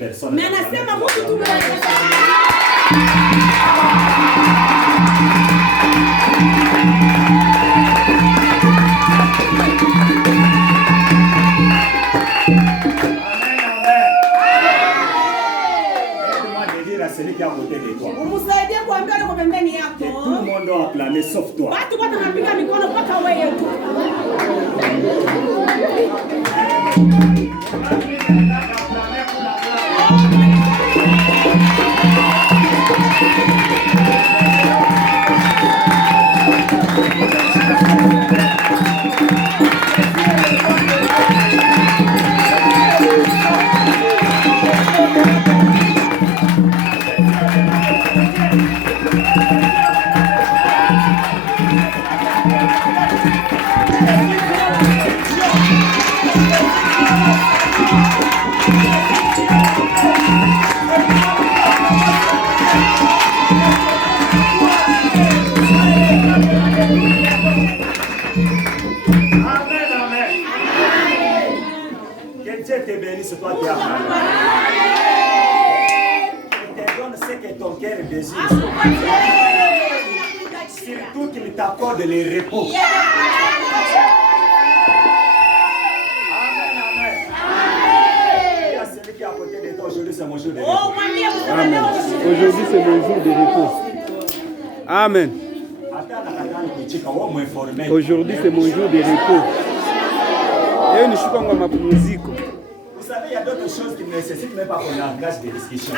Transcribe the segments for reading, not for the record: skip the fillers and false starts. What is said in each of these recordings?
Mais anasema mtu tumeweza. Celui qui est à côté de toi. Umsaidie kuambia yuko pembeni yako. Que tout le monde doit acclamer sauf toi. Watu wote wanapiga mikono mpaka wewe tu. C'est toi qui as parlé. Il te donne ce que ton cœur désire. Surtout qu'il t'accorde le repos. Amen, amen. Il y a celui qui est à côté de toi. Aujourd'hui, c'est mon jour de repos. Amen. Aujourd'hui, c'est mon jour de repos. Amen. Aujourd'hui, c'est mon jour de repos. Et nous sommes mapumziko. Vous savez, il y a d'autres choses qui ne nécessitent même pas qu'on engage des discussions.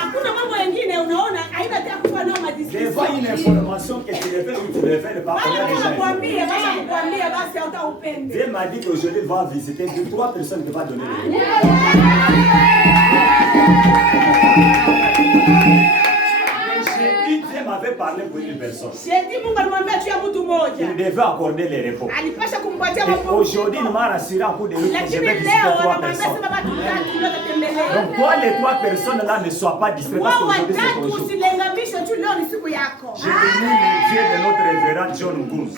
Devant une information que tu devais ou tu devais ne pas connaître déjà. Dieu m'a dit qu'aujourd'hui, il va visiter 2-3 personnes qui vont donner le Dieu m'avait parlé pour une personne. Il devait accorder les repos. Et aujourd'hui, il m'a rassuré en cours de route que je vais visiter 3 personnes. Donc toi, les 3 personnes là ne soient pas distraites parce qu'aujourd'hui c'est ton jour. J'ai béni le Dieu de notre révérend John Nguns.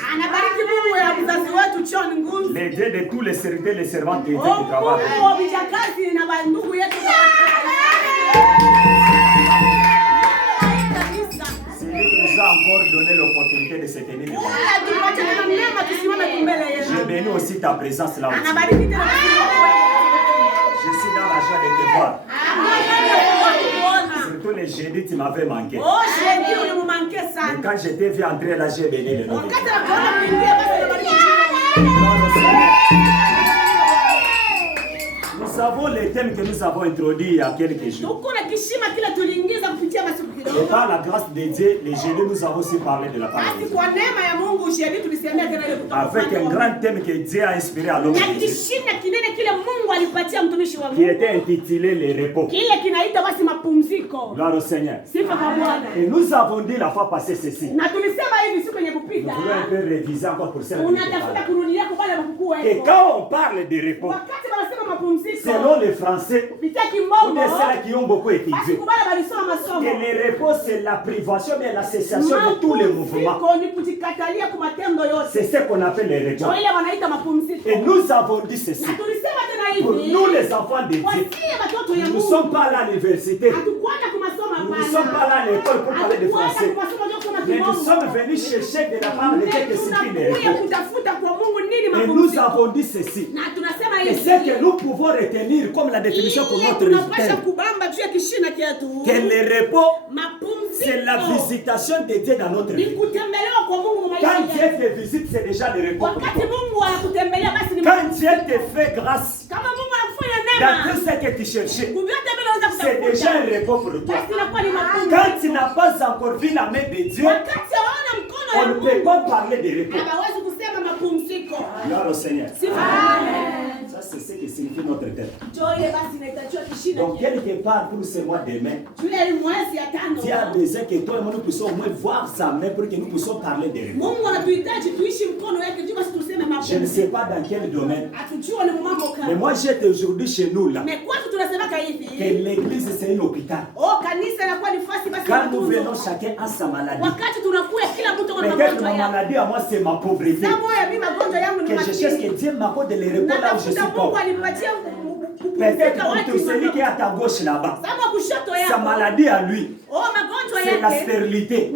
Les dieux de tous les serviteurs et les servantes de Dieu qui travaillent. Nous a encore donné l'opportunité de se tenir devant. J'ai béni aussi ta présence là aussi. Je suis dans la joie de te voir. Surtout les jeudis, tu m'avais manqué. Mais quand je t'ai vu entrer là, j'ai béni le nom de Dieu. Nous avons les thèmes que nous avons introduits il y a quelques jours. Et par la grâce de Dieu, les jeudis, nous avons aussi parlé de la parole de Dieu. Avec un grand thème que Dieu a inspiré à l'homme de Dieu, qui était intitulé les repos. Gloire au Seigneur. Et nous avons dit la fois passée ceci. Nous voulons un peu réviser encore pour cela. Et quand on parle de repos, selon les Français, ou des ceux qui ont beaucoup étudié, que le repos c'est la privation, mais la cessation de tous les mouvements. C'est ce qu'on appelle le repos. Et nous avons dit ceci. Pour nous les enfants de Dieu, nous ne sommes pas là à l'université, nous ne sommes pas là à l'école pour parler de français, mais nous sommes venus chercher de la part de Dieu que signifie le repos. Et nous avons dit ceci. Et c'est que nous pouvons retenir comme la définition pour notre thème. Que le repos, c'est la visitation de Dieu dans notre vie. Quand Dieu te visite, c'est déjà le repos. Quand Dieu te fait grâce dans tout ce que tu cherchais, c'est déjà un repos pour toi. Quand tu n'as pas encore vu la main de Dieu, on ne peut pas parler de repos. Gloire au Seigneur. Ça, c'est ce qui signifie notre thème. Donc, quelque part pour ce mois de mai, Dieu a besoin que toi et moi nous puissions au moins voir sa main pour que nous puissions parler de repos. Je ne sais pas dans quel domaine. Mais moi, j'étais aujourd'hui chez nous là. Que l'église c'est un hôpital. Quand nous venons chacun à sa maladie. Peut-être ma maladie à moi c'est ma pauvreté. Que je cherche que Dieu m'accorde les repos là où je suis pauvre. Peut-être pour celui qui est à ta gauche là-bas. Sa maladie à lui, c'est la stérilité.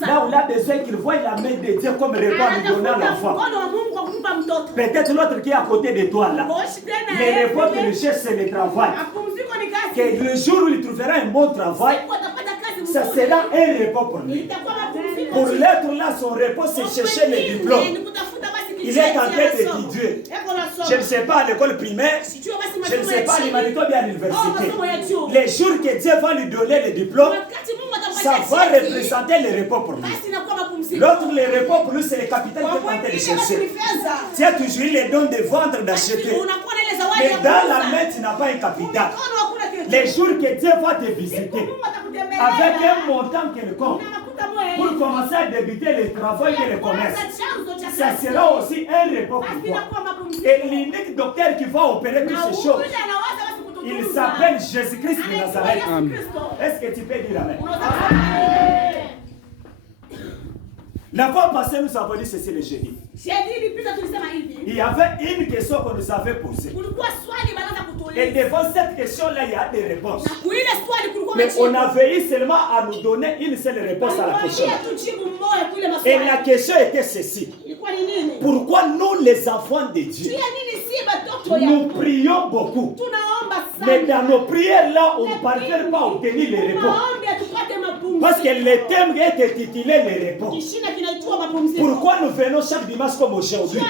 Là où il a besoin qu'il voie la main de Dieu comme repos à lui donner à l'enfant. Peut-être l'autre qui est à côté de toi là. Les repos qu'il cherche, c'est le travail. Que le jour où il trouvera un bon travail, ça sera un repos pour lui. Pour l'être là, son repos, c'est chercher les diplômes. Il est en train d'étudier. Je ne sais pas à l'école primaire, je ne sais pas à l'humanité ou bien à l'université. Les jours que Dieu va lui donner les diplômes, ça va représenter le repos pour lui. L'autre, le repos pour lui, c'est le capital qu'il est en train de chercher. Tu as toujours eu les dons de vendre, d'acheter. Mais dans la main, tu n'as pas un capital. Les jours que Dieu va te visiter, avec un montant quelconque, pour commencer à débuter le travail et le commerce, ça sera aussi un repos pour toi. Et l'unique docteur qui va opérer toutes ces choses, il s'appelle Jésus-Christ de Nazareth. Est-ce que tu peux dire amen? La fois passée, nous avons dit ceci le jeudi. Il y avait une question qu'on nous avait posée. Et devant cette question-là, il y a des réponses. Mais on avait eu seulement à nous donner une seule réponse à la question. Et la question était ceci. Pourquoi nous, les enfants de Dieu, nous prions beaucoup, mais dans nos prières-là, on ne parvient pas à obtenir les réponses? Parce que le thème est intitulé les réponses. Pourquoi nous venons chaque dimanche comme aujourd'hui,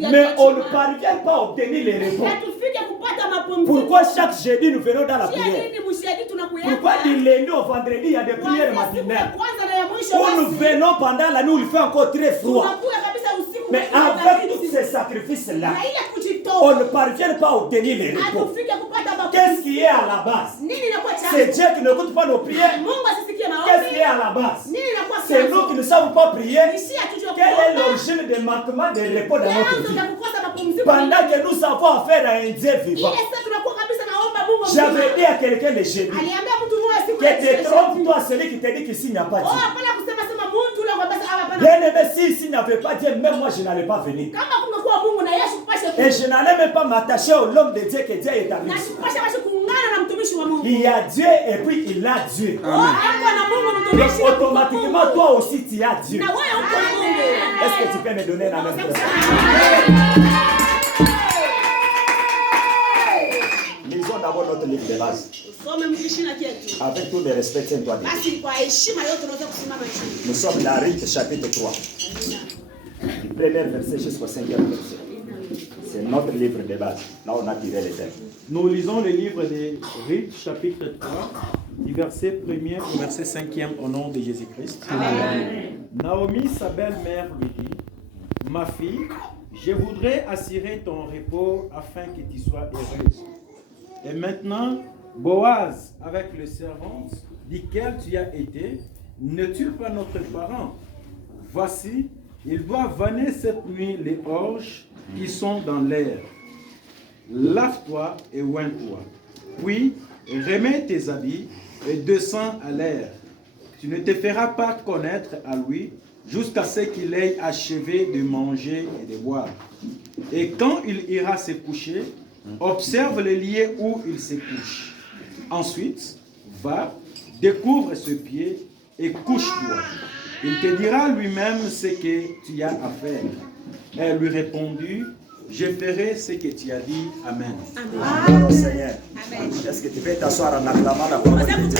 mais on ne parvient pas à obtenir les réponses? Pourquoi chaque jeudi nous venons dans la prière? Pourquoi du lundi au vendredi il y a des prières matinales? Où nous venons pendant la nuit, il fait encore très froid. Mais avec tous ces sacrifices-là, on ne parvient pas à obtenir les réponses. Qu'est-ce qui est à la base? C'est Dieu qui n'écoute pas nos prières. Qu'est-ce qui est à la base? C'est nous qui ne savons pas prier. Quelle est l'origine des manquements de repos dans notre vie? Pendant que nous avons affaire à un Dieu vivant. J'avais dit à quelqu'un le jeudi que te trompe-toi celui qui te dit qu'ici il n'y a pas Dieu. Bien aimé, si ici n'y avait pas Dieu, même moi je n'allais pas venir. Et je n'allais même pas m'attacher au l'homme de Dieu que Dieu est établi. Il y a Dieu et puis il a Dieu. Donc automatiquement toi aussi tu as Dieu. Est-ce que tu peux me donner la même chose? Lisons d'abord notre livre de base. Avec tout le respect, tiens-toi bien. Nous sommes dans Rite chapitre 3. Du premier verset jusqu'au 5e verset. C'est notre livre de base. Là, on a tiré les thèmes. Nous lisons le livre de Rite chapitre 3, du verset 1er au verset 5e au nom de Jésus-Christ. Naomi, sa belle-mère, lui dit: ma fille, je voudrais assurer ton repos afin que tu sois heureuse. Et maintenant, Boaz, avec les servantes duquel tu as été, ne tue pas notre parent. Voici, il doit vanner cette nuit les orges qui sont dans l'air. Lave-toi et oins-toi. Puis, remets tes habits et descends à l'air. Tu ne te feras pas connaître à lui jusqu'à ce qu'il ait achevé de manger et de boire. Et quand il ira se coucher, observe le lieu où il se couche. Ensuite, va, découvre ce pied et couche-toi. Il te dira lui-même ce que tu as à faire. Elle lui répondit: je ferai ce que tu as dit. Amen. Amen. Seigneur. Amen. Est-ce que tu peux t'asseoir en acclamant la parole de Dieu?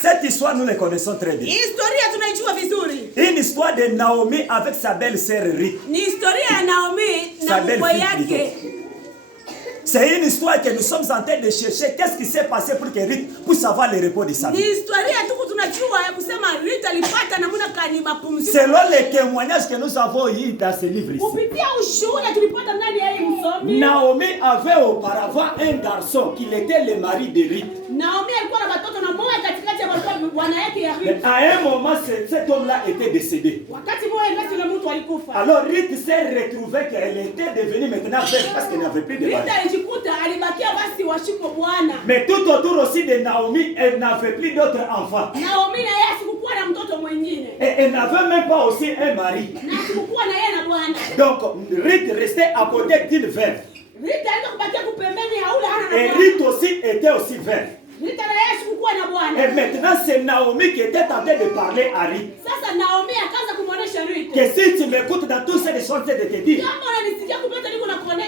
Cette histoire, nous la connaissons très bien. Une histoire de Naomi avec sa belle-sœur Ruth. Sa belle-fille. C'est une histoire que nous sommes en train de chercher. Qu'est-ce qui s'est passé pour que Ruth puisse avoir le repos de sa vie? Selon les témoignages que nous avons eu dans ce livre ici, Naomi avait auparavant un garçon qui était le mari de Ruth. Mais à un moment, cet homme-là était décédé. Alors Ruth s'est retrouvée qu'elle était devenue maintenant veuve parce qu'elle n'avait plus de mari. Mais tout autour aussi de Naomi, elle n'avait plus d'autres enfants. Et elle n'avait même pas aussi un mari. Donc, Ruth restait à côté d'une veuve. Et Ruth aussi était aussi veuve. Et maintenant, c'est Naomi qui était en train de parler à Ruth. Que si tu m'écoutes dans tout ce que je suis en train de te dire,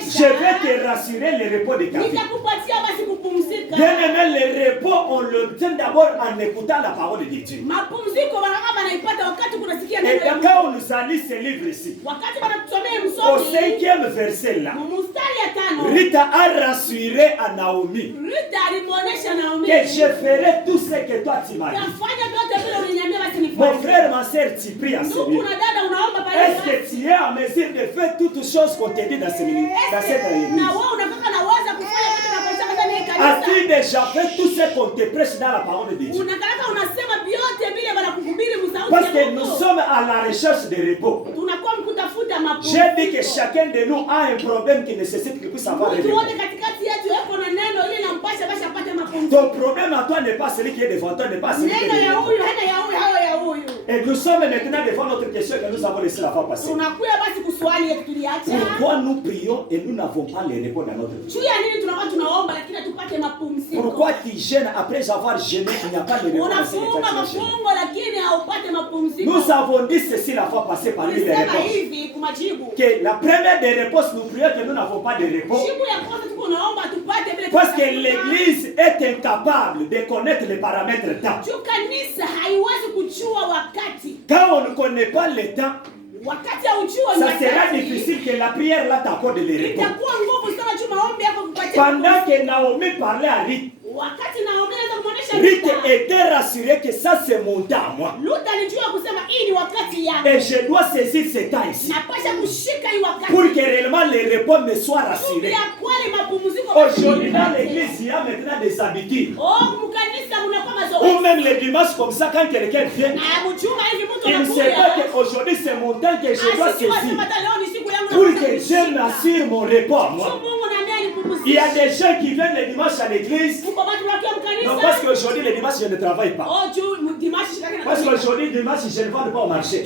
je vais te rassurer le repos de ta vie. Bien aimé, le repos, on l'obtient d'abord en écoutant la parole de Dieu. Et quand on nous a lu ce livre ici, au 5e verset là, Ruth a rassuré à Naomi que je ferai tout ce que toi tu m'as dit. Mon frère, ma soeur, tu pries à ce lieu. Est-ce que tu es en mesure de faire toutes les choses qu'on te dit dans cette église? As-tu déjà fait tout ce qu'on te prêche dans la parole de Dieu? Parce que nous sommes à la recherche de repos. J'ai dit que chacun de nous a un problème qui nécessite qu'il puisse avoir un repos. Ton problème à toi n'est pas celui qui est devant toi, n'est pas celui qui est devant toi. Et nous sommes maintenant devant notre question que nous avons laissé la fois passer. Pourquoi nous prions et nous n'avons pas les repos dans notre vie? Pourquoi tu gênes après avoir gêné qu'il n'y a pas de repos dans cette vie? Nous avons dit ceci la fois passée parmi les réponses. Que la première des réponses, nous prions que nous n'avons pas de repos. Parce que l'Église est incapable de connaître les paramètres du temps. Quand on ne connaît pas le temps, ça sera difficile que la prière là t'accorde les repos. Pendant que Naomi parlait à Ruth, Ruth était rassurée que ça c'est mon temps à moi. Et je dois saisir ce temps ici pour que réellement les repos me soient rassurés. Aujourd'hui dans l'église, il y a maintenant des habitudes. Ou même les dimanches comme ça, quand quelqu'un vient, il ne sait pas qu'aujourd'hui c'est mon temps que je dois saisir pour que je m'assure mon repos à moi. Il y a des gens qui viennent le dimanche à l'église. Non, parce qu'aujourd'hui, le dimanche, je ne travaille pas. Parce qu'aujourd'hui, dimanche, je ne vais pas au marché.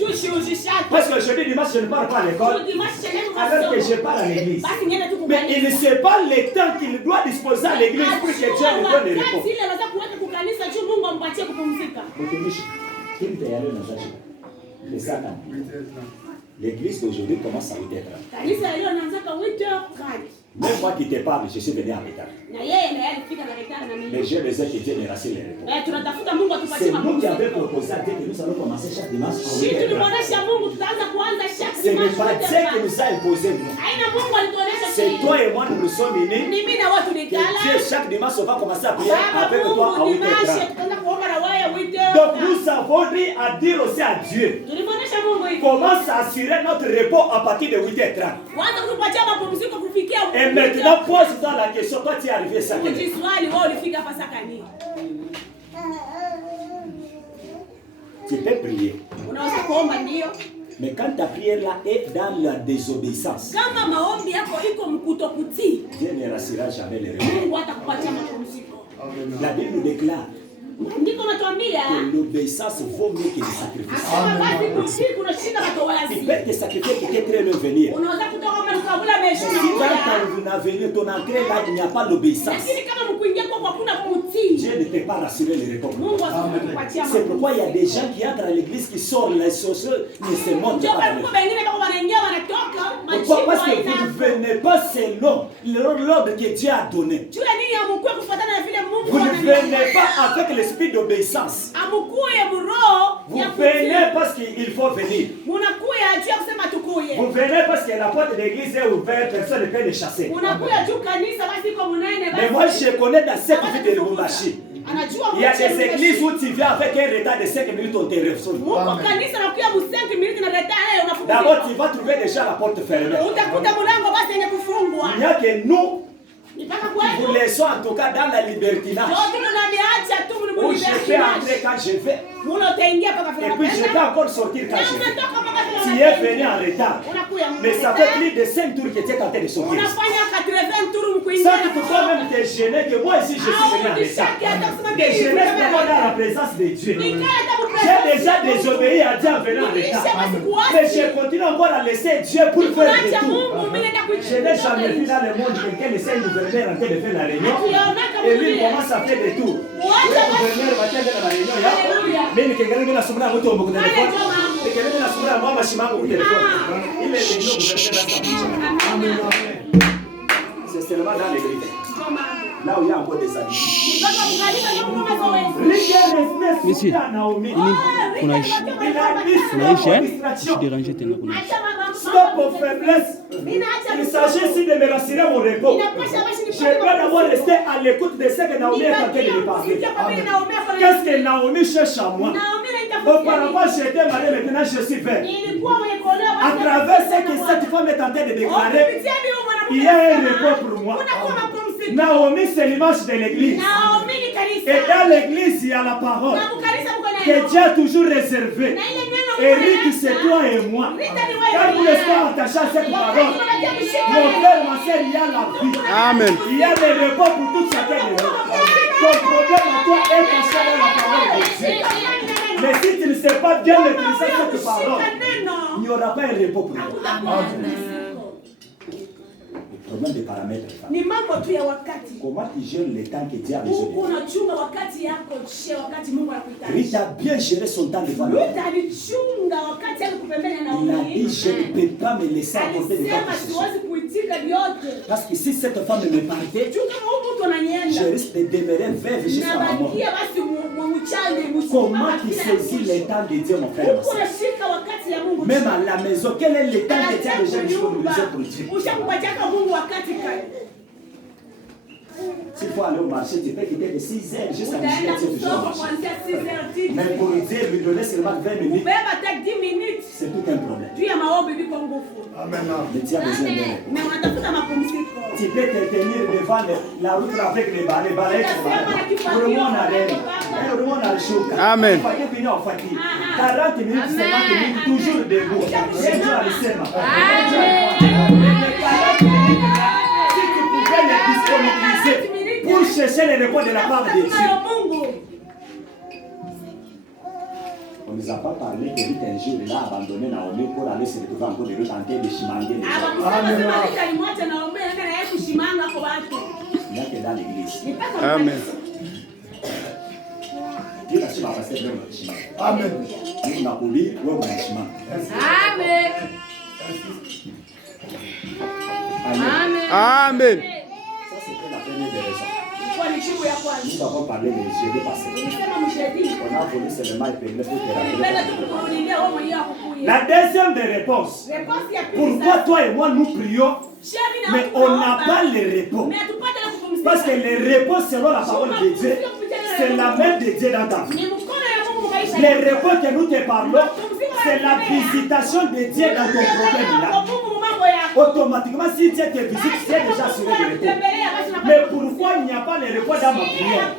Parce qu'aujourd'hui, dimanche, je ne pars pas à l'école. Alors que je pars à l'église. Mais il ne sait pas le temps qu'il doit disposer à l'église pour que Dieu lui donne le repos. L'église d'aujourd'hui commence à 8h30. Même moi qui te parle, je suis venu en retard. Mais je les ai que Dieu me rassure les repos. C'est nous qui avons proposé à Dieu que nous allons commencer chaque dimanche en 8h30. Ce n'est pas Dieu qui nous a imposé nous. C'est toi et moi nous nous sommes unis. Que Dieu chaque dimanche on va commencer à prier avec toi à 8h30. Donc nous avons dit à dire aussi à Dieu comment s'assurer notre repos à partir de 8h30. Et maintenant pose-toi la question, toi tu es arrivé ça. Tu peux prier. Mais quand ta prière là est dans la désobéissance, Dieu ne rassurera jamais les repos. La Bible nous déclare que l'obéissance vaut mieux que le sacrifice. Il peut te sacrifier pour que très loin venir. Si dans ton avenir, ton entrée là, il n'y a pas l'obéissance, Dieu ne peut pas rassurer les repos. C'est pourquoi il y a des gens qui entrent à l'église qui sortent les choses ne se montrent pas. Pourquoi? Parce que vous ne venez pas selon l'ordre que Dieu a donné. Vous ne venez pas avec l'esprit d'obéissance. Vous venez parce qu'il faut venir. Vous venez parce que la porte de l'église est ouverte, personne ne peut les chasser. Mais moi je connais dans cette vie de Lubumbashi. Il y a des églises où tu viens avec un retard de 5 minutes, on te reçoit. D'abord tu vas trouver déjà la porte fermée. Il n'y a que nous vous laissons en tout cas dans la libertinage. Où je peux entrer quand je vais. Et puis je peux encore sortir quand je vais. Tu es venu en retard. Mais ça fait plus de 5 tours que tu es tenté de sortir. Ça que toi même t'es gêné que moi ici je suis venu en retard. T'es gêné dans la présence de Dieu. J'ai déjà désobéi à Dieu en venant en retard. Mais je continue encore à laisser Dieu pour faire de tout. Je n'ai jamais vu dans le monde quelqu'un essaie de gouverner en train de faire la réunion. Et lui il commence à faire de tout. Le gouverneur va faire la réunion. Mais il est quelqu'un qui a soumis à votre téléphone. Il est quelqu'un qui a soumis à moi, ma chima, mon téléphone. Il est venu au gouverneur. C'est seulement dans l'église. Là où il y a encore des amis. Monsieur, Stop aux faiblesses. Il s'agit ici de me rassurer mon repos. Je dois d'abord rester à l'écoute de ce que Naomi est en train de me parler. Qu'est-ce que Naomi cherche à moi? Auparavant, j'étais marié, maintenant je suis père. À travers ce que cette femme est en train de déclarer, il y a un repos pour moi. Naomi, c'est l'image de l'église. Et dans l'église, il y a la parole que Dieu a toujours réservée. Et Rick, c'est toi et moi. Quand vous restez attachés à cette parole, mon frère, ma soeur, il y a la vie. Amen. Il y a des repos pour tout chacun de nous. Ton problème à toi est caché dans la parole de Dieu. Mais si tu ne sais pas bien maîtriser cette parole, il n'y aura pas un repos pour toi. Problème de paramètres. Comment tu gères le temps que Dieu a besoin de toi? Rita a bien géré son temps de famille. Il a dit, je ne peux pas me laisser apporter des temps. Parce que si cette femme me partait, je risque de demeurer veuve jusqu'à ma mort. Comment tu saisis le temps de Dieu, mon frère? Même à la maison, quel est le temps que Dieu a déjà disponibilisé pour Dieu? S'il faut aller au marché, tu peux quitter de 6h jusqu'à 18h. Mais pour Dieu, lui donner seulement 20 minutes, c'est tout un problème. Amen. Mais tu as besoin d'aide. Tu peux te tenir devant la route avec les balais. Pour le monde a l'air. Pour le monde a le choc. Amen. 40 minutes, 50 minutes, toujours debout. C'est Dieu à l'essai. Disponibiliser pour chercher les réponses de la part de Dieu. On ne nous a pas parlé que Ruth un jour il a abandonné Naomi pour aller se retrouver encore de Ruth en train de chimanger les gens. Il n'y a que dans l'église. Amen. Dieu a su ma passer dans le chimage. Amen. Nous n'a pas dit, nous avons un chimage. Amen. Amen. Ça, c'était la première des raisons. Nous avons parlé des jeudis passés. On a voulu seulement épingler pour te rappeler. La deuxième des réponses. Pourquoi toi et moi nous prions, mais on n'a pas les réponses? Parce que les réponses selon la parole de Dieu, c'est la main de Dieu dans ta vie. Les réponses que nous te parlons, c'est la visitation de Dieu dans ton problème là. Automatiquement, si Dieu te visite, c'est déjà assuré de retour. Mais pourquoi il n'y a pas les réponses dans ma prière?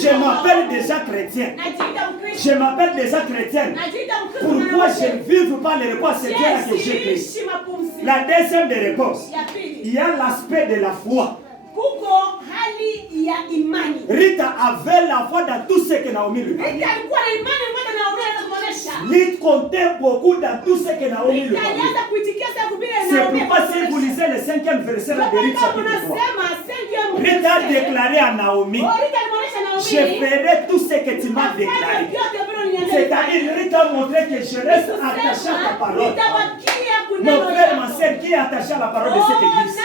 Je m'appelle déjà chrétien. Je m'appelle déjà chrétienne. Pourquoi je ne vive pas les réponses? C'est Dieu là que j'ai pris. La deuxième des réponses, il y a l'aspect de la foi. Rita avait la foi dans tout ce que Naomi lui parlait. Rita comptait beaucoup dans tout ce que Naomi lui parlait. C'est pourquoi si vous lisez le 5e verset de Rita chapitre 3, Rita a déclaré à Naomi, je ferai tout ce que tu m'as déclaré. C'est-à-dire, Rita a montré que je reste attaché à ta parole. Mon frère, ma soeur, qui est attaché à la parole de cette église?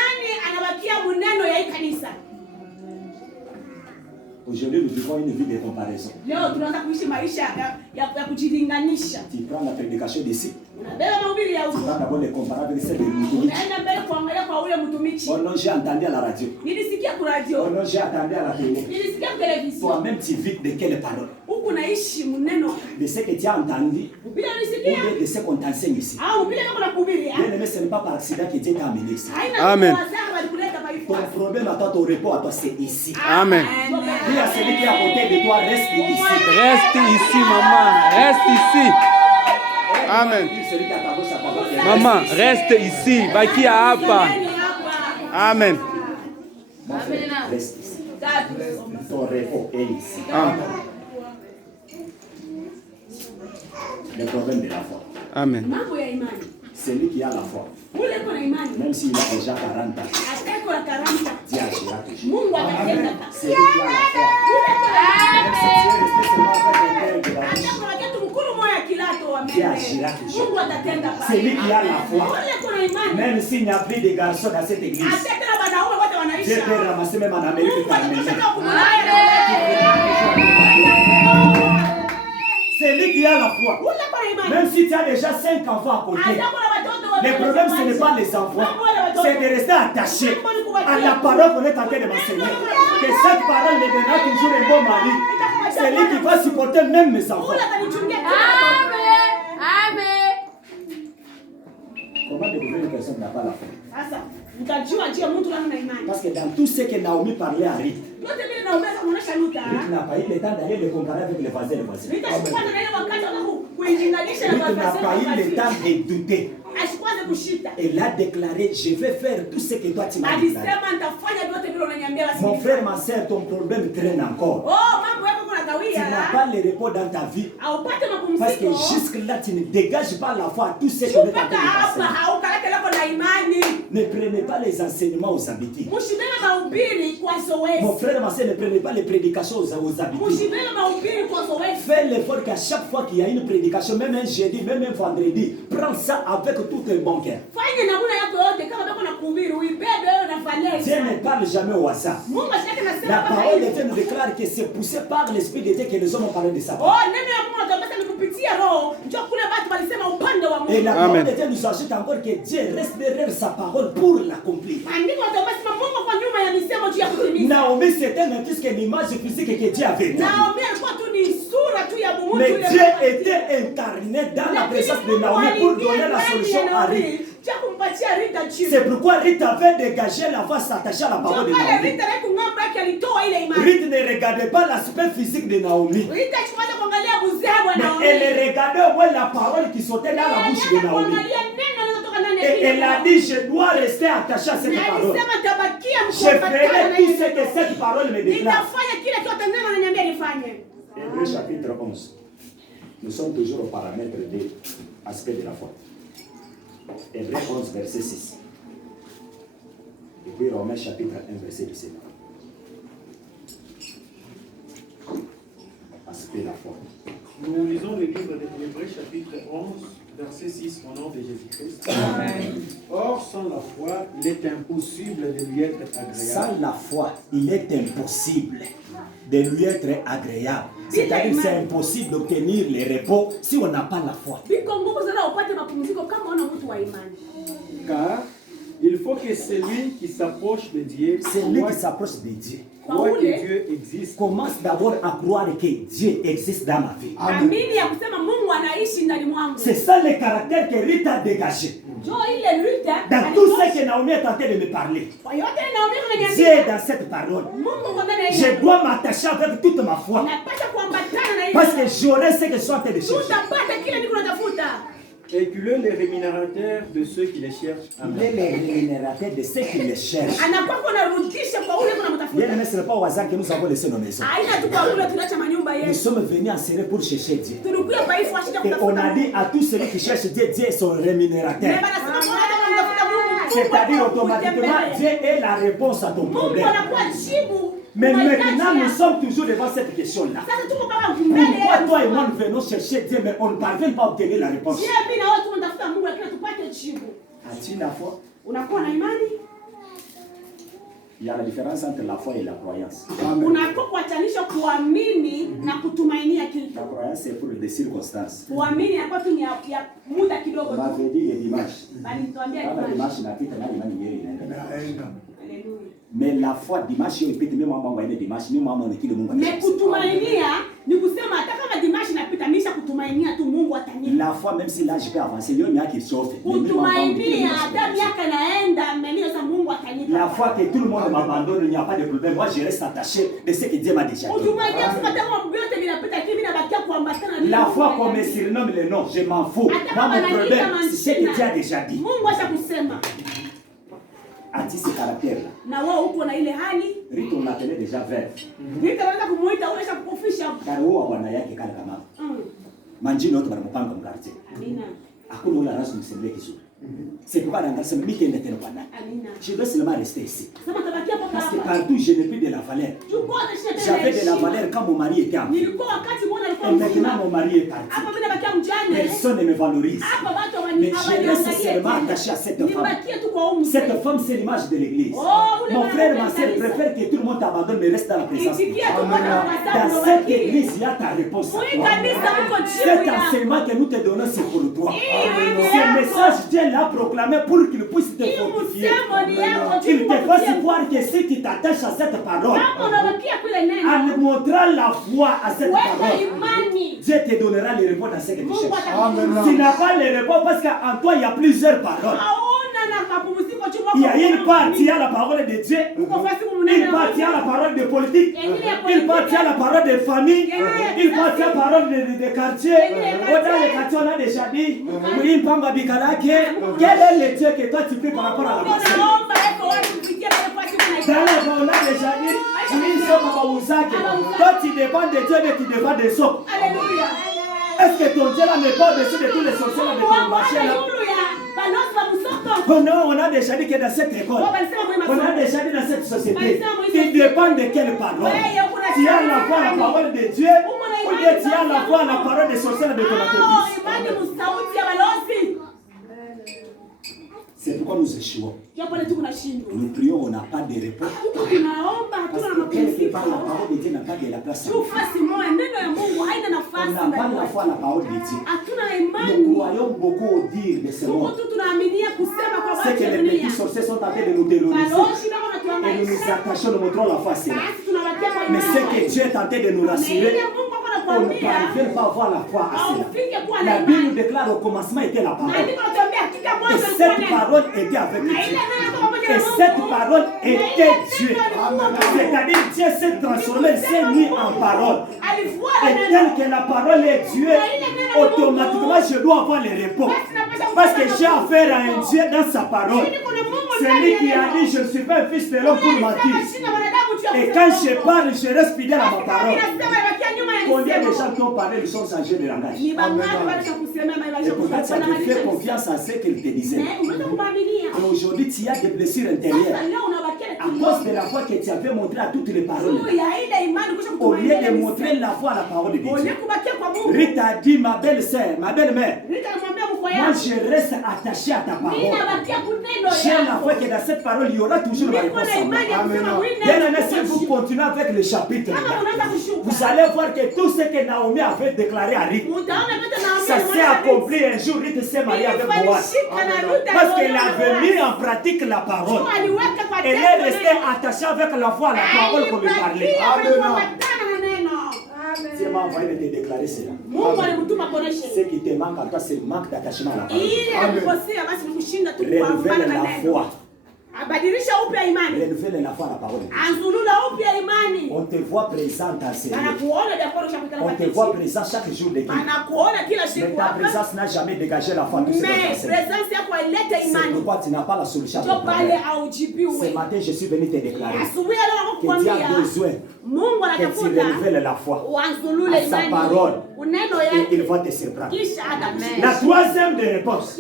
Aujourd'hui, nous vivons une vie de comparaison. Tu prends la prédication d'ici. Tu prends d'abord les comparables avec celle de Mutumichi. Oh non, j'ai entendu à la radio. Oh non, j'ai entendu à la télé. Toi-même, tu vis de quelle parole? De ce que tu as entendu ou de ce qu'on t'enseigne ici. Bien aimé, ce n'est pas par accident que Dieu t'a amené ici. Amen. Ton problème à toi, ton repos à toi, c'est ici. Amen. Dis à celui qui est à côté de toi, reste ici. Reste ici, maman. Reste ici. Amen. Maman, reste ici. Baki hapa. Amen. Mon frère, reste ici. Ton repos est ici. Amen. Le problème de la foi. Amen. Mambo ya imani. Celui qui a la foi, Ule kuna imani. même s'il a déjà 40 ans, Ateko la 40. Dieu agira toujours. Mungu atatenda. Celui qui a la foi, même si Dieu est resté seulement avec un père de la vie, Hata kuna kitu mkulu moya kilato wa Dieu mbele. agira toujours. Mungu atatenda pale. Celui qui a la foi, Ule kuna imani. même s'il n'y a plus de garçons dans cette église, Ateka na wanaume wote wanaisha. Dieu peut ramasser même en Amérique Mungu par atatosha milliers. kumulaya. Celui qui a la foi, Ule kuna imani. même si tu as déjà 5 enfants à côté, Ateko na watoto wa le problème ce n'est pas les enfants, c'est de rester attaché à la parole qu'on est en train de m'enseigner. Que cette parole me donnera toujours un bon mari. C'est lui qui va supporter même mes enfants. Ule atanichungia. Comment découvrir une personne qui n'a pas la foi? Sasa utajua je mtu ana imani. Parce que dans tout ce que Naomi parlait à Ruth, Yote vile naongeza kuonesha Luta. Ruth n'a pas eu le temps d'aller le comparer avec les voisins et les voisines. Nitashikana na ile wakati wa kuinganisha na Ruth n'a pas eu le temps de douter. Ashikwaze kushita. Elle a déclaré, je vais faire tout ce que toi tu m'as dit. Alisema nitafanya vyote vile unaniambia basi. Mon frère, ma soeur, ton problème traîne encore. Oh, mambo yako kuna Tu kawia. n'as pas le repos dans ta vie. Haupate Parce que mapumziko. jusque-là, tu ne dégages pas la foi à tout ce qu'on est en train Mpaka de hapa passer. haukalete lako na imani. Ne prenez pas les enseignements aux habitudes. Mshibebe mahubiri kwa Mon zoezi. frère, ma soeur, ne prenez pas les prédications aux habitudes. Mshibebe mahubiri kwa zoezi. Fais l'effort qu'à chaque fois qu'il y a une prédication, même un jeudi, même un vendredi, prends ça avec tout un bon cœur. Fanya namuna yako yote kama bado na kuhubiri uibebe wewe na fanesi. Dieu ne parle jamais au hasard. Mungu ashike La nasema kama parole de hivi. Dieu nous déclare que c'est poussé par l'Esprit de Dieu que les hommes ont parlé de ça. Oh, neno ya Mungu ndio ni kupitia roho. Njoo kule watu walisema upande wa Et la Mungu. parole Amen. de Dieu nous ajoute encore que Dieu reste derrière sa parole pour l'accomplir. Andiko ndio basi Mungu kwa nyuma ya misemo juu ya kutimiza. Naomi, c'était même plus qu'une image physique que Dieu avait établie. Naomi alikuwa tu ni sura tu ya Mungu Mais yule. Dieu était incarné dans la présence de Naomi pour donner la solution à Ruth. kumpatia Rita jibu. C'est pourquoi Ruth avait dégagé la voix s'attacher à la parole de Naomi. Rita kung'amba yake alitoa ile imani. Ruth ne regardait pas l'aspect physique de Naomi. Rita chukua kuangalia buzea bwa Mais Naomi. elle regardait au moins la parole qui sortait dans la bouche de Naomi. Kuangalia neno linalotoka ndani ya Et elle a dit, je dois rester attaché à cette na parole. alisema tabakia Je ferai mkombatana na tout ce ile. que cette parole me déclare. Nitafanya kile kitu neno ananiambia nifanye. Hébreu chapitre 11. Nous sommes toujours au paramètre de l'aspect de la foi. Hébreu 11, verset 6. Et puis Romains chapitre 1, verset 17. Aspect de la foi. Nous lisons le livre de Hébreux chapitre 11, verset 6 au nom de Jésus-Christ. Or, sans la foi, il est impossible de lui être agréable. Sans la foi, il est impossible de lui être agréable. C'est-à-dire que c'est impossible d'obtenir le repos si on n'a pas la foi. Biko nguvu sana upate mapumziko kama una mtu wa imani. Car il faut que celui qui s'approche de Dieu C'est lui qui s'approche de Dieu. croit que Dieu existe. Commence d'abord à croire que Dieu existe dans ma vie. Amini ya kusema Mungu anaishi ndani mwangu. C'est ça le caractère que Ruth a dégagé. Jo ile Rita Dans tout ce que Naomi est en train de me parler, kwa yote Naomi Dieu ananiambia est dans cette parole. Mungu kwa ndani ya Je dois m'attacher avec toute ma foi. napata kuambatana na ile. Parce que j'aurai ce que je suis en train de chercher. Tutapata kile niko natafuta. Et qu'il est le rémunérateur de ceux qui les cherchent. Il est Amen. le rémunérateur de ceux qui le cherchent. Anakuwa kunarudisha kwa ule kuna Bien mtafuta. aimé, ce n'est pas au hasard que nous avons laissé nos maisons. Haina tu kwa ule tunacha manyumba Nous yetu. sommes venus en série pour chercher Dieu. Tulikuwa kwa hivyo ashika Et on kutafuta. a dit à tous ceux qui cherchent Dieu, Dieu est son rémunérateur. Baba nasema kwa hata kumtafuta Mungu. C'est-à-dire automatiquement, Dieu est la réponse à ton Mungu problème. anakuwa jibu. Mais mahitaji maintenant, nous yako. sommes toujours devant cette question-là. Sasa tuko kama mbele Pourquoi ya toi et moi nous venons chercher Dieu, mais on ne parvient pas à obtenir la réponse? Je mimi na wewe tunatafuta Mungu lakini tupate jibu. As-tu la foi? Unakuwa na imani? Il y a la différence entre la foi et la croyance. Unakuwa kuachanisha kuamini na kutumainia kitu. La croyance, c'est pour des circonstances. Kuamini inakuwa tu ni ya muda kidogo On tu. m'avait dit les dimanches. Bali nituambia Kama imani. dimanche inapita na imani nyeri inaenda. Haleluya. Mais la foi dimanche hiyo ipite, mimi mambo waende dimanche, mimi mambo ni kile Mungu Na anasema. kutumainia ni kusema hata kama dimashi inapita misha kutumainia tu Mungu atanipa. La foi, même si l'âge peut avancer, leo miaka isofe. Kutumainia hata miaka naenda menio za Mungu atanipa. La foi que tout le monde m'abandonne, il n'y a pas de problème. Moi, je reste attaché de ce que Dieu m'a déjà dit. Kutumainia kusema hata kama vyote vinapita kimi na bakia kuambatana na La foi qu'on me surnomme le nom, je m'en fous. Moi, mon problème, c'est ce que Dieu a déjà dit. Mungu acha kusema. As-tu ce caractère-là? Na wewe uko na ile hali. Rito, on l'appelait déjà veuve. Nitaweza kumuita ule kukufisha. Car huwa bwana yake kale kama. Manjino yote wanamupanga mkartie. Amina. Hakuna ule anazo msemele kizuri. C'est pourquoi dans ce midi de Ténopana. Je veux seulement rester ici. Parce que partout je n'ai plus de la valeur. J'avais de la valeur quand mon mari était en vie. Et maintenant mon mari est parti. Personne ne me valorise. Mais je reste seulement attaché à cette femme. Cette femme, c'est l'image de l'église. Mon frère, ma soeur préfère que tout le monde t'abandonne, mais reste dans la présence de Dieu. Dans cette église, il y a ta réponse. Cet enseignement que nous te donnons, c'est pour toi. Ce message, Dieu l'a proclamé pour qu'il puisse te fortifier. Il te fasse voir que si tu t'attaches à cette parole, en montrant la foi à cette parole, Dieu te donnera les réponses à ce que tu cherches. Tu n'as pas les réponses parce qu'en toi, il y a plusieurs paroles. Il y a une partie à la parole de Dieu, une partie à la parole de politique, une partie à la parole de famille, une partie à la parole de quartier. Au-delà des quartiers, on a déjà dit, oui, Pamba Bikalake, quel est le Dieu que toi tu fais par rapport à la personne? Dans la on a déjà dit, oui, toi tu dépends de Dieu, mais tu dépends des autres. Est-ce que ton Dieu là n'est pas au-dessus de tous les sorciers de ton marché là? Oh non, on a déjà dit que dans cette école, on a déjà dit dans cette société, tu dépends de quelle parole? Tu as la foi à la parole de Dieu ou bien tu as la foi à la parole des sorciers de ton entreprise? C'est pourquoi nous échouons. Nous prions, on n'a pas de réponse. Parce que quelque part, la parole de Dieu n'a pas de la place. On n'a pas la foi à la parole de Dieu. Nous croyons beaucoup au dire de ce monde. C'est que les petits sorciers sont en train de nous terroriser. Et nous nous attachons, nous montrons la foi à cela. Mais c'est que Dieu est en train de nous rassurer. On ne parvient pas à voir la foi à cela. La Bible nous déclare au commencement était la parole. Et cette parole était avec Dieu. Et cette parole était Dieu. C'est-à-dire Dieu s'est transformé, s'est mis en parole. Et tel que la parole est Dieu, automatiquement je dois avoir les réponses. Parce que j'ai affaire à un Dieu dans sa parole. C'est lui qui a dit je ne suis pas un fils de l'homme pour mentir. Et quand je parle, je reste fidèle à ma parole. Combien de gens qui ont parlé sont changés de langage? Et pourtant tu as fait confiance à ce qu'il te disait. Et aujourd'hui tu as des blessures intérieures à cause de la foi que tu avais montré à toutes les paroles. Au lieu de montrer la foi à la parole de Dieu. Rita a dit ma belle sœur, ma belle mère, moi je reste attaché à ta parole. J'ai la foi que dans cette parole il y aura toujours la réponse. Bien, si vous continuez avec le chapitre, vous allez voir que tout ce que Naomi avait déclaré à Ruth, ça s'est accompli un jour. Ruth s'est mariée avec Boaz. Parce qu'elle avait mis en pratique la parole. Elle est restée attachée avec la foi à la parole qu'on lui parlait. Dieu m'a envoyé de te déclarer cela. Ce qui te manque à toi, c'est le manque d'attachement à la parole. Révèle la foi. Révèle la foi à la parole. On te voit présent dans ces lieux. On te voit présent chaque jour de vie. Mais ta présence n'a jamais dégagé la foi. C'est pourquoi tu n'as pas la solution. Ce matin, je suis venu te déclarer que Dieu a besoin que tu révèles la foi à sa parole et il va te surprendre. La troisième des réponses.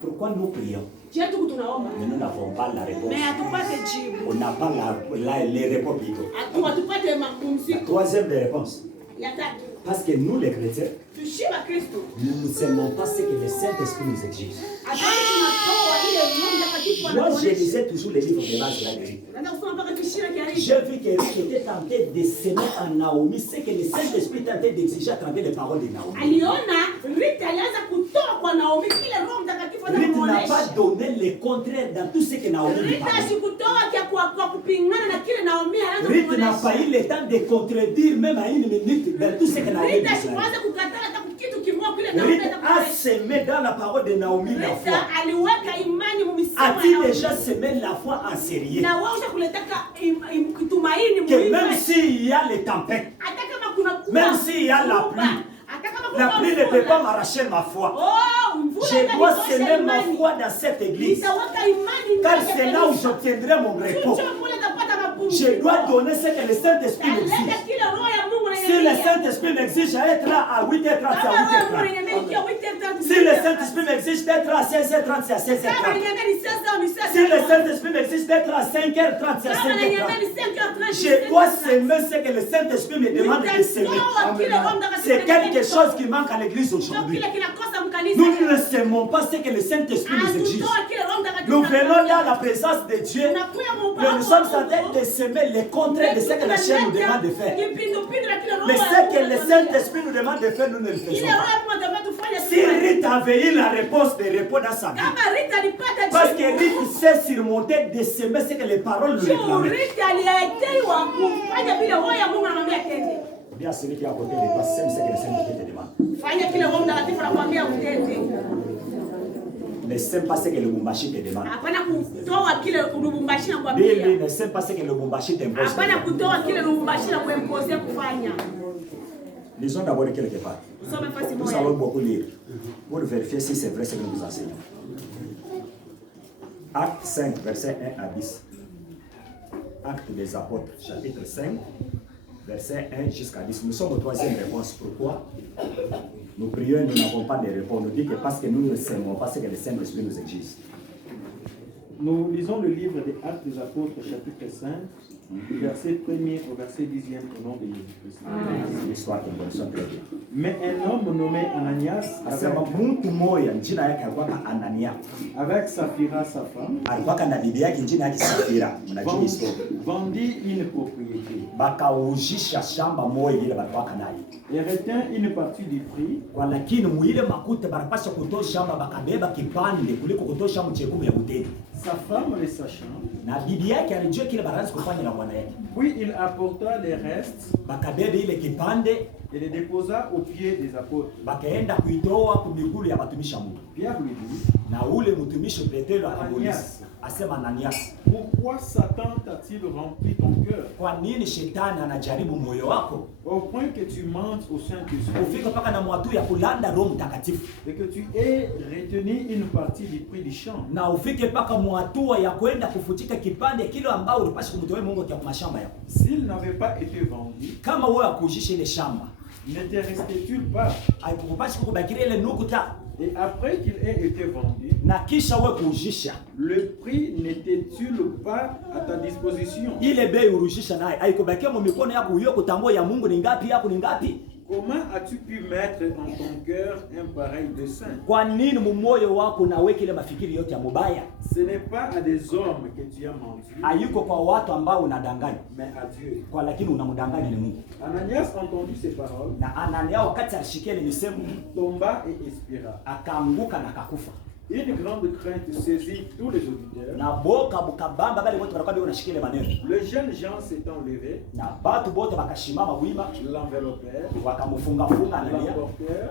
Pourquoi nous prions? Mais nous n'avons pas la réponse. On n'a pas les réponses plutôt. La troisième des réponses. Parce que nous les chrétiens, nous ne savons pas ce que le Saint-Esprit nous exige. Moi je lisais toujours les livres de base de la vérité. J'ai vu que Ruth était tenté de semer en Naomi ce que le Saint-Esprit tentait d'exiger à travers les paroles de Naomi. Ruth n'a pas donné le contraire dans tout ce que Naomi lui parlait. Ruth n'a pas eu le temps de contredire même à une minute dans tout ce que Naomi disait. Ruth a semé dans la parole de Naomi la foi. A-t-il déjà semé la foi en sérieux? Que même s'il y a les tempêtes, même s'il y a la pluie ne peut pas m'arracher ma foi. Je dois semer ma foi dans cette église. Car c'est là où j'obtiendrai mon repos. Je dois donner ce que le Saint-Esprit me dit. Si le Saint-Esprit m'exige d'être là à 8h30, c'est à 8h30. Si le Saint-Esprit m'exige d'être là à 16h30, c'est à 16h30. Si le Saint-Esprit m'exige d'être à 5h30, c'est à 5h30. Je dois semer ce que le Saint-Esprit me demande de semer. C'est quelque chose qui manque à l'église aujourd'hui. Nous ne semons pas ce que le Saint-Esprit nous exige. Nous venons dans la présence de Dieu, mais nous sommes en train de semer le contraire de ce que la chair nous demande de faire. Mais ce que le Saint-Esprit nous demande de faire, nous ne le faisons pas. Si Rita avait eu la réponse de répondre à sa vie, parce que Rita sait surmonter de semer ce que les paroles nous réclament. Dis à celui qui est à côté de toi, sème ce que le Saint-Esprit te demande. Ne sème pas ce que le Lubumbashi te demande. Dis-lui, ne sème pas ce que le Lubumbashi t'impose. Lisons d'abord quelque part. Nous allons beaucoup lire pour vérifier si c'est vrai ce que nous vous enseignons. Acte 5, verset 1 à 10. Acte des apôtres, chapitre 5, verset 1 jusqu'à 10. Nous sommes au troisième réponse. Pourquoi? Nous prions et nous n'avons pas de réponse. Nous dit que parce que nous ne savons pas ce que le Saint-Esprit nous exige. Nous lisons le livre des Actes des Apôtres, chapitre 5, du verset 1er au verset 10e au nom de Jésus-Christ. C'est l'histoire que nous connaissons très bien. Mais un homme nommé Ananias, avec Saphira sa femme, vendit une propriété et retint une partie du prix. Sa femme le sachant, puis il apporta les restes et les déposa aux pieds des apôtres. Pierre lui dit, Ananias, pourquoi Satan t'a-t-il rempli ton cœur au point que tu mentes au Saint-Esprit et que tu aies retenu une partie du prix du champ? S'il n'avait pas été vendu, ne te restait-il pas? Et après qu'il ait été vendu, le prix n'était-il pas à ta disposition? Comment as-tu pu mettre en ton cœur un pareil dessein? Ce n'est pas à des hommes que tu as menti, mais à Dieu. Ananias entendit ces paroles, tomba et expira. Une grande crainte saisit tous les auditeurs. Le jeune Jean s'étant levé, l'enveloppèrent, l'emportèrent